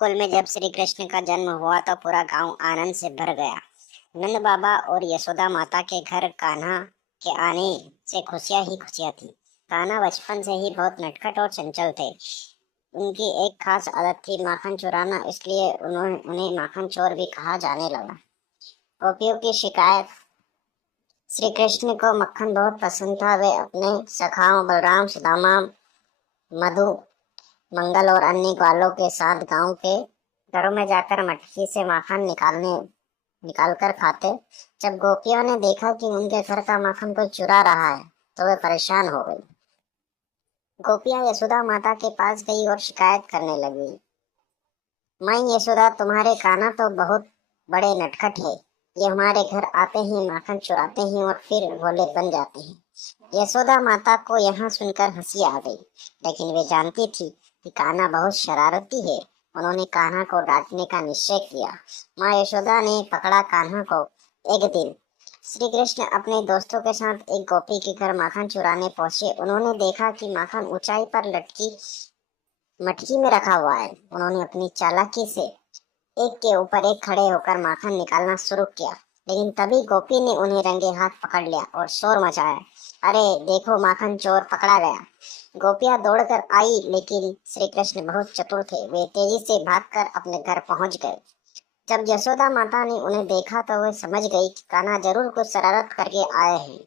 गोकुल में जब श्री कृष्ण का जन्म हुआ तो पूरा गांव आनंद से भर गया। नंद बाबा और यशोदा माता के घर कान्हा के आने से खुशियां ही खुशियां थी। कान्हा बचपन से ही बहुत नटखट और चंचल थे। उनकी एक खास आदत थी माखन चुराना, इसलिए उन्हें माखन चोर भी कहा जाने लगा। गोपियों की शिकायत, श्री कृष्ण को मक्खन बहुत पसंद था। वे अपने सखाओं बलराम, सुदामा, मधु, मंगल और अन्य ग्वालों के साथ गांव के घरों में जाकर मटकी से माखन निकाल कर खाते। जब गोपियों ने देखा कि उनके घर का माखन कोई चुरा रहा है तो वे परेशान हो गई। गोपियां यशोदा माता के पास गई और शिकायत करने लगी। माँ यशोदा, तुम्हारे कान्हा तो बहुत बड़े नटखट है। ये हमारे घर आते ही माखन चुराते हैं और फिर भोले बन जाते हैं। यशोदा माता को यहाँ सुनकर हंसी आ गई, लेकिन वे जानती थी कि कान्हा बहुत शरारती है। उन्होंने कान्हा को डांटने का निश्चय किया। माँ यशोदा ने पकड़ा कान्हा को। एक दिन श्री कृष्ण अपने दोस्तों के साथ एक गोपी के घर माखन चुराने पहुंचे। उन्होंने देखा कि माखन ऊंचाई पर लटकी मटकी में रखा हुआ है। उन्होंने अपनी चालाकी से एक के ऊपर एक खड़े होकर माखन निकालना शुरू किया, लेकिन तभी गोपी ने उन्हें रंगे हाथ पकड़ लिया और शोर मचाया। अरे देखो, माखन चोर पकड़ा गया। गोपियां दौड़कर आई, लेकिन श्री कृष्ण बहुत चतुर थे। वे तेजी से भागकर अपने घर पहुंच गए। जब यशोदा माता ने उन्हें देखा तो वे समझ गई कि कान्हा जरूर कुछ शरारत करके आए हैं।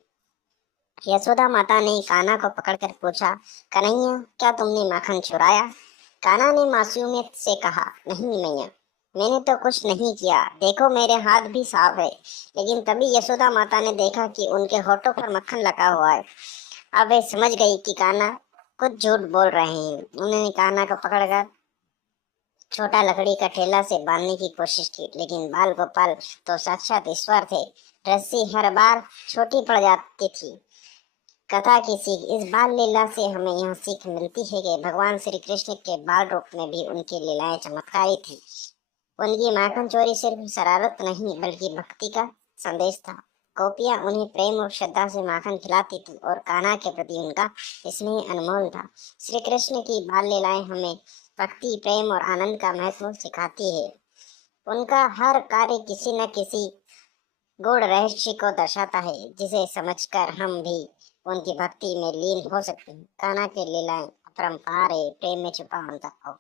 यशोदा माता ने कान्हा को पकड़कर पूछा, कन्हैया, क्या तुमने माखन चुराया? कान्हा ने मासूमियत से कहा, नहीं मैया, मैंने तो कुछ नहीं किया। देखो, मेरे हाथ भी साफ है। लेकिन तभी यशोदा माता ने देखा कि उनके होठों पर मक्खन लगा हुआ है। अब वे समझ गई कि कान्हा कुछ झूठ बोल रहे हैं। उन्होंने कान्हा को पकड़कर छोटा लकड़ी का ठेला से बांधने की कोशिश की, लेकिन बाल गोपाल तो साक्षात ईश्वर थे। रस्सी हर बार छोटी पड़ जाती थी। कथा की सीख, इस बाल लीला से हमें यह सीख मिलती है कि भगवान श्री कृष्ण के बाल रूप में भी उनकी लीलाएं चमत्कारी थी। उनकी माखन चोरी सिर्फ शरारत नहीं बल्कि भक्ति का संदेश था। गोपियां उन्हें प्रेम और श्रद्धा से माखन खिलाती थी और कान्हा के प्रति उनका स्नेह अनमोल था। श्री कृष्ण की बाल लीलाएं हमें भक्ति, प्रेम और आनंद का महत्व सिखाती है। उनका हर कार्य किसी न किसी गूढ़ रहस्य को दर्शाता है, जिसे समझकर हम भी उनकी भक्ति में लीन हो सकते हैं। कान्हा की लीलाएं अपरंपार है, प्रेम में छुपा उनका अवतार।